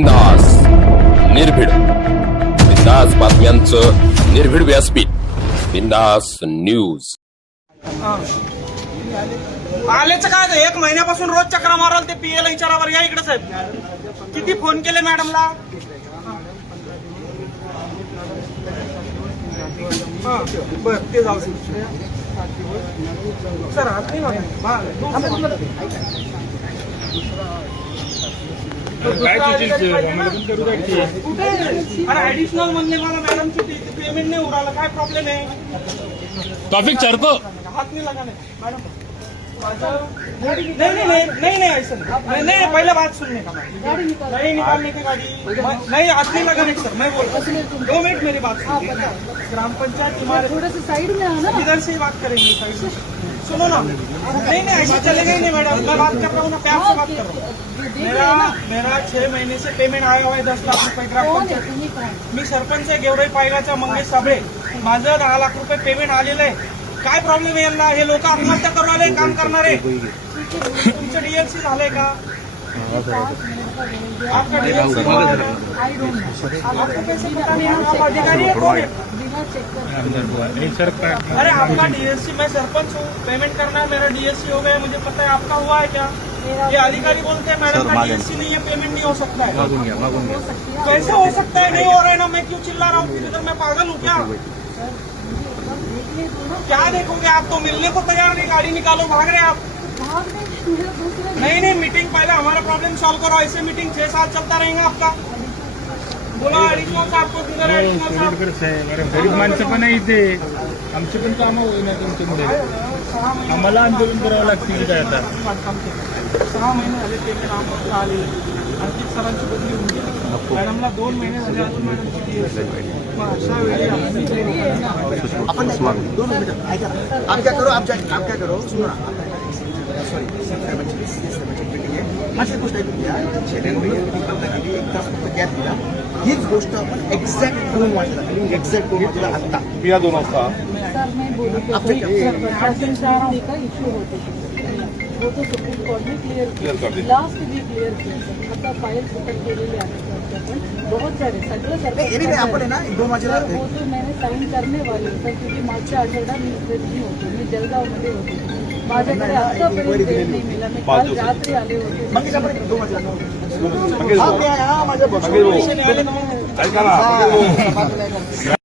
बिंदास निर्भीड बिंदास बातम्यांचं निर्भीड व्यासपीठ बिंदास न्यूज। आलेच काय एक महिन्यापासून रोज चक्रा माराल ते पीएला विचारावर या इकडे साहेब किती फोन केले मॅडमला। बर ते जाऊ सर हात ऍडिशनल म्हणणे मला मॅडमची पेमेंट नाही उडाला काय प्रॉब्लेम आहे। टॉपिक चरको हाथ नहीं लगाने मैडम। नहीं ऐसा नहीं पहले बात सुनने का नहीं निकालने की गाड़ी नहीं हाथ नहीं लगाने सर मैं बोल 2 मिनट मेरी बात ग्राम पंचायत हमारे थोड़ा सा साइड में आना। इधर से ही बात करेंगे साइड से सुनो ना। नहीं ऐसा चलेगा ही नहीं मैडम मैं बात कर रहा हूँ ना प्यार से बात कर रहा हूँ। मेरा 6 महीने से पेमेंट आया हुआ है 10 लाख रुपये ग्राम पंचायत। मी सरपंच आहे गेवराई पायगाचा मंगेश साबळे माझं 10 लाख रुपये पेमेंट आलेलं आहे। काय प्रॉब्लेम आहे यांना हे लोक आत्महत्या करू आले काम करणारे। तुमचं डीएलसी झालंय का आपका डीएलसी हुआ है आपको पैसे पता नहीं है आप अधिकारी है कौन है। अरे आपका डीएलसी मैं सरपंच हूँ पेमेंट करना है मेरा डीएलसी हो गया मुझे पता है आपका हुआ है क्या। ये अधिकारी बोलते हैं मैडम का डीएलसी नहीं है पेमेंट नहीं हो सकता है। कैसे हो सकता है नहीं हो रहा है ना मैं क्यों चिल्ला रहा हूँ इधर मैं पागल हूँ क्या देखोगे आप तो मिलने को तैयार नहीं गाड़ी निकालो भाग रहे आप। नहीं मीटिंग पहले हमारा प्रॉब्लम सॉल्व करो ऐसे मीटिंग 6 साल चलता रहेगा आपका। बोला एडिशनल साहब को किधर है एडिशनल साहब गरीब माणसं पण आहे इथे आमचे पण कामं होईना तुमच्यामुळे आम्हाला आंदोलन करावं लागतील काय आता 6 महिने झाले पेमेंट आम्हाला आले आणखी सरांची बदली होऊन गेली मॅडमला 2 महिने झाले अजून मॅडमची अशा वेळी अपन 2 मिनट आप क्या करो आप क्या करो सुनो ना अशी गोष्ट आहे शेडेनमध्ये एक तास फक्त गॅप दिला हीच गोष्ट आपण एक्झॅक्ट 2 वाजता एक्झॅक्ट 2 वाजता आत्ता या 2 वाजता सर मैं बोली प्रशासन का इश्यू होते वो तो सुप्रीम कोर्ट ने क्लियर किया लास्ट भी क्लियर किया सर आता फाइल सतत केलेले आहेत बहुत सारे सगळं आपण आहे ना 2 वाजेला वो तो मैंने साइन करने वाली सर क्योंकि मागच्या आठवड्यात मी इथे नाही होते मी जळगावमध्ये होते माझ्याकडे आतापर्यंत वेळ नाही मिळाला मी काल रात्री आले होते मग आपण 2 वाजता माझ्या ऐका ना